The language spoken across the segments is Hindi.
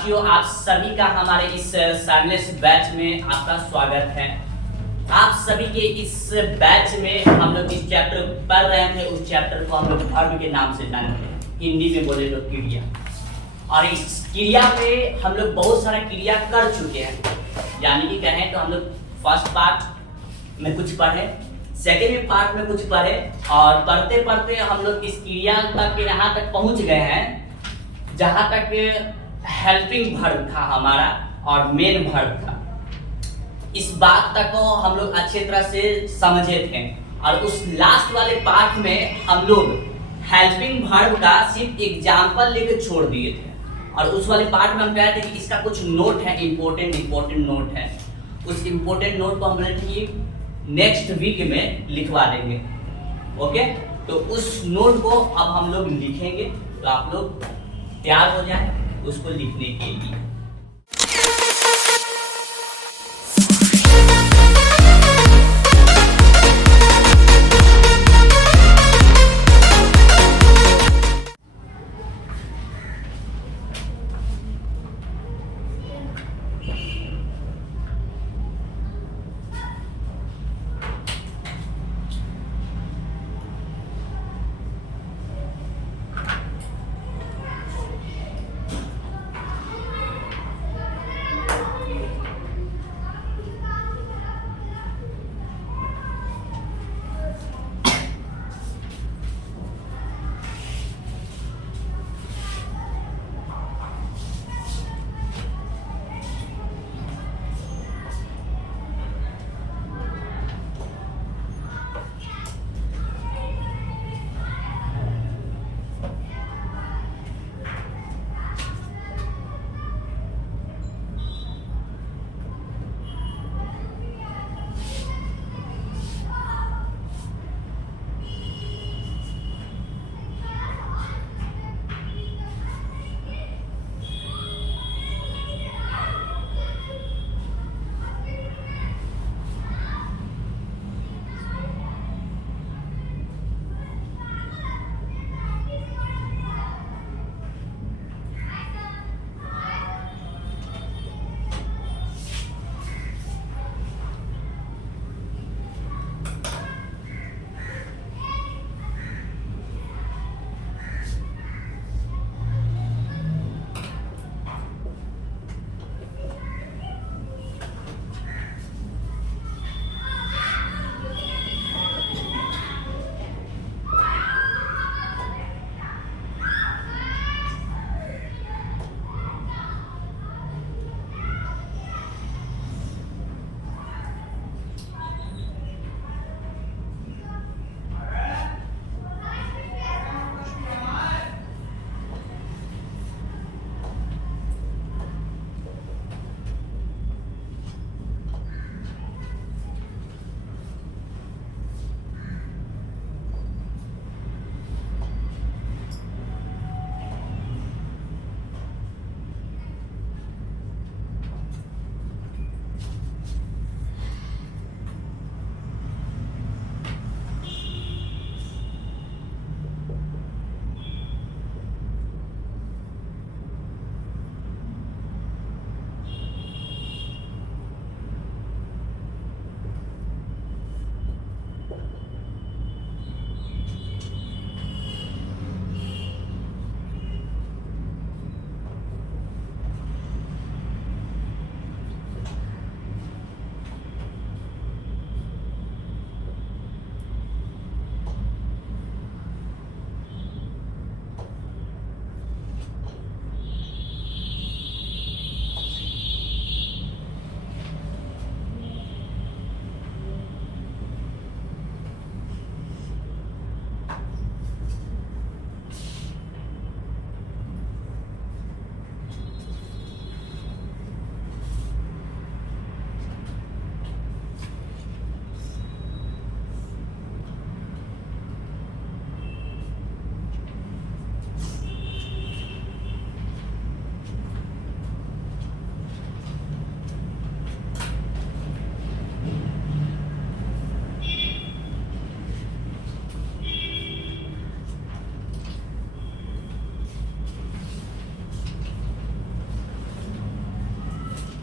साथियों, आप सभी का हमारे इस साइलेंस बैच में आपका स्वागत है। आप सभी के इस बैच में हम लोग इस चैप्टर पढ़ रहे थे, उस चैप्टर को हम लोग वर्ब के नाम से जानते हैं, हिंदी में बोले तो क्रिया। और इस क्रिया पे हम लोग बहुत सारा क्रिया कर चुके हैं, यानी कि कहें तो हम लोग फर्स्ट पार्ट में कुछ पढ़े, सेकेंड पार्ट में कुछ पढ़े, और पढ़ते पढ़ते हम लोग इस क्रिया तक यहाँ तक पहुँच गए हैं जहाँ तक हेल्पिंग वर्ब था हमारा और मेन वर्ब था। इस बात तक को हम लोग अच्छी तरह से समझे थे, और उस लास्ट वाले पार्ट में हम लोग हेल्पिंग वर्ब का सिर्फ एग्जाम्पल लेकर छोड़ दिए थे। और उस वाले पार्ट में हम कह रहे थे कि इसका कुछ नोट है, इम्पोर्टेंट नोट है। उस इम्पोर्टेंट नोट को हम बोले थे कि नेक्स्ट वीक में लिखवा देंगे। ओके, तो उस नोट को अब हम लोग लिखेंगे, तो आप लोग तैयार हो जाए उसको लिखने के लिए।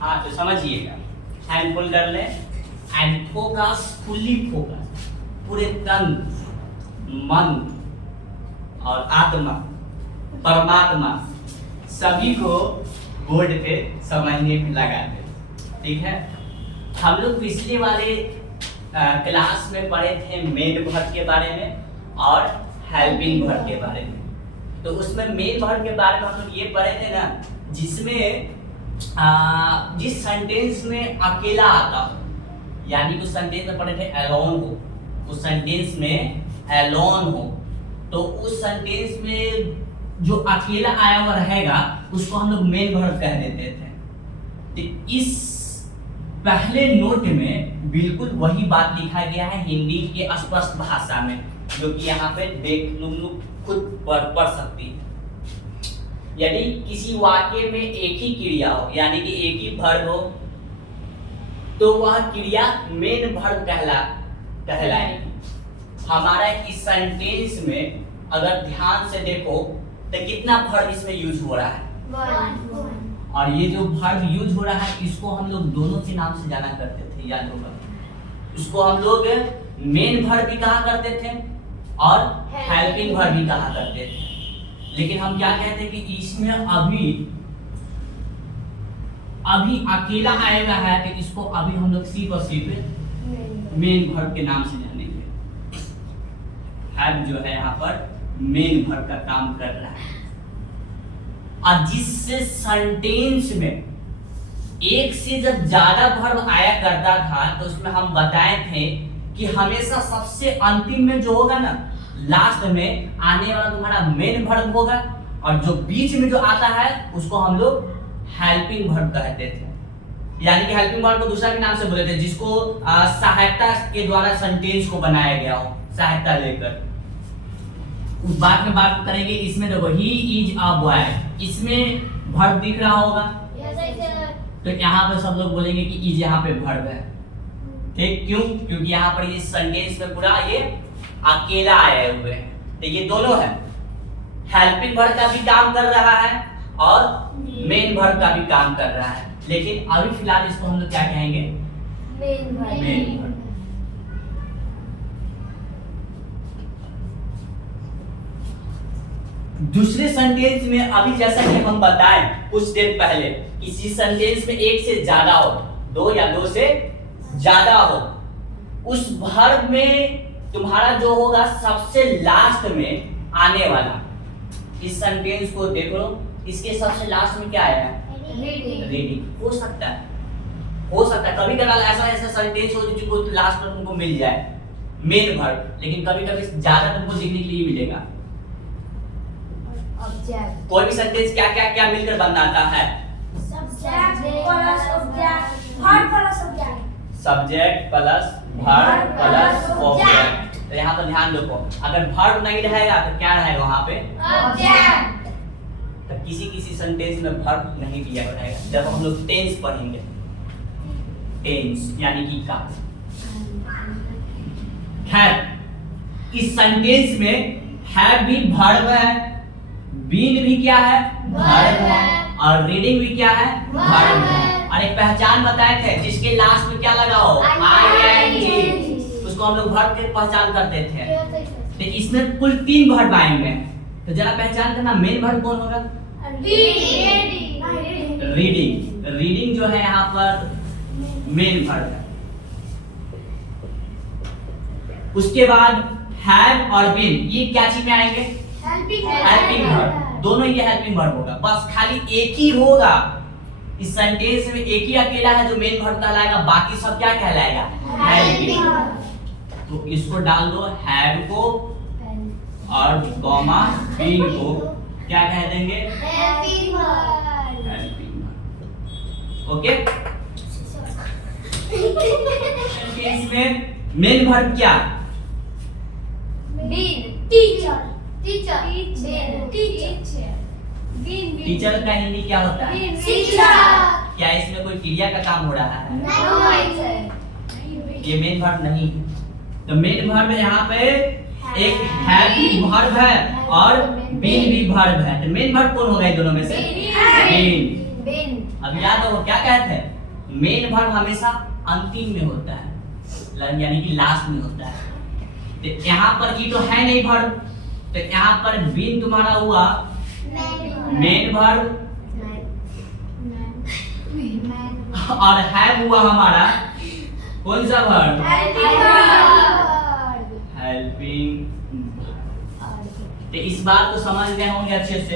हाँ तो समझिएगा, हैंड फुल कर ले एंड फोकस, फुल्ली फोकस, पूरे तन मन और आत्मा परमात्मा सभी को बोर्ड पे समझने में लगा दे। ठीक है, हम लोग पिछले वाले क्लास में पढ़े थे मेन वर्ब के बारे में और हेल्पिंग वर्ब के बारे में। तो उसमें मेन वर्ब के बारे में हम लोग ये पढ़े थे ना, जिसमें जिस सेंटेंस में अकेला आता हो, यानी उस सेंटेंस में पढ़े थे अलोन हो, उस सेंटेंस में अलोन हो, तो उस सेंटेंस में जो अकेला आया हुआ रहेगा उसको हम लोग मेन वर्ब कह देते थे। तो इस पहले नोट में बिल्कुल वही बात लिखा गया है हिंदी के स्पष्ट भाषा में, जो कि यहाँ पे देख लोग खुद पढ़ सकती है। यदि किसी वाक्य में एक ही क्रिया हो, यानी कि एक ही वर्ब हो, तो वह क्रिया मेन वर्ब कहलाएगी। हमारा इस सेंटेंस में अगर ध्यान से देखो तो कितना वर्ब इसमें यूज हो रहा है, और ये जो वर्ब यूज हो रहा है इसको हम लोग दोनों के नाम से जाना करते थे, याद होगा। इसको हम लोग मेन वर्ब भी कहा करते थे और हेल्पिंग वर्ब भी कहा करते थे। लेकिन हम क्या कहते हैं कि इसमें अभी अकेला आएगा है, तो इसको अभी हम लोग सिर्फ और सिर्फ मेन वर्ब के नाम से जानेंगे। हैव जो है यहाँ पर मेन वर्ब का काम कर रहा है। और जिस सेंटेंस में एक से जब ज्यादा वर्ब आया करता था, तो उसमें हम बताए थे कि हमेशा सबसे अंतिम में जो होगा ना, लास्ट में आने वाला तुम्हारा मेन वर्ब होगा, और जो बीच में जो आता है उसको हम लोग हेल्पिंग वर्ब कहते थे। यानी कि हेल्पिंग वर्ब को दूसरा भी नाम से बोलते थे, जिसको सहायता के द्वारा सेंटेंस को बनाया गया हो, सहायता लेकर। उस बात में बात करेंगे। इसमें देखो ही इज अ बॉय, इसमें वर्ब दिख रहा होगा, तो यहाँ पे सब लोग बोलेंगे कि इज यहाँ पे वर्ब है। ठीक, क्यों? क्योंकि यहाँ पर ये सेंटेंस में पूरा ये अकेला आए हुए हैं, तो ये दोनों है, हेल्पिंग वर्ब का भी काम कर रहा है और मेन वर्ब का भी काम कर रहा है। लेकिन अभी फिलहाल इसको हम लोग क्या कहेंगे? Main verb. दूसरे सेंटेंस में अभी जैसा कि हम बताएं कुछ देर पहले, किसी सेंटेंस में एक से ज्यादा हो, दो या दो से ज्यादा हो, उस वर्ब में तुम्हारा जो होगा सबसे लास्ट में आने वाला, इस सेंटेंस को देख लो, इसके सबसे लास्ट में क्या आया है? रीडिंग। हो सकता है कभी कभार ऐसा सेंटेंस हो जिसको लास्ट में तुमको मिल जाए मेन वर्ब, लेकिन कभी कभी ज्यादा तुमको देखने के लिए मिलेगा। कोई भी सेंटेंस क्या क्या क्या मिलकर बनाता है? Subject plus verb plus object. तो यहाँ पर ध्यान रखो, अगर वर्ब नहीं रहेगा तो क्या रहेगा वहाँ पे? ऑब्जेक्ट। तो किसी सेंटेंस में वर्ब नहीं दिया रहेगा। जब हम लोग टेंस पढ़ेंगे, टेंस यानी कि का। खैर, इस सेंटेंस में हैव भी वर्ब है, बीन भी क्या है? वर्ब है, और रीडिंग भी क्या है? वर्ब है। और एक पहचान बताए थे जिसके लास्ट में क्या लगा हो? आईएनजी, उसको हम लोग वर्ब की पहचान करते थे। तो इसमें कुल 3 वर्ब आएंगे, तो जरा पहचान करना मेन वर्ब कौन होगा? रीडिंग जो है यहाँ पर मेन वर्ब है। उसके बाद हैव और बीन, ये क्या चीज में आएंगे? Helping verb. दोनों ये हेल्पिंग वर्ब होगा, बस खाली एक ही होगा इस सेंटेंस में, एक ही अकेला है जो मेन वर्ब कहलाएगा, बाकी सब क्या कहलाएगा? हेल्पिंग। तो इसको डाल दो, हैव को और कॉमा बीन को क्या कह देंगे? Helping verb. ओके, सेंटेंस में मेन वर्ब क्या? टीचर का हिंदी क्या होता है? शिक्षक। क्या इसमें कोई क्रिया का काम हो रहा है? ये मेन वर्ब नहीं है। तो मेन वर्ब यहाँ पे एक हैव भी वर्ब है और बीन भी वर्ब है। तो मेन वर्ब कौन होगा इन दोनों में से? बीन। अब याद हो क्या कहते हैं? मेन वर्ब हमेशा अंतिम में होता है, यानी कि लास्ट में होता है। तो यहाँ पर ये तो है नहीं वर्ब, तो यहाँ पर बीन तुम्हारा हुआ मेन वर्ब, और हैव हुआ हमारा कौन सा वर्ब? हेल्पिंग। तो इस बात को समझ गए होंगे अच्छे से,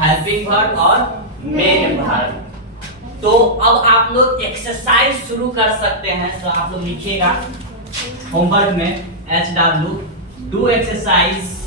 हेल्पिंग वर्ब और मेन वर्ब। तो अब आप लोग एक्सरसाइज शुरू कर सकते हैं। तो आप लोग लिखिएगा होमवर्क में HW डू एक्सरसाइज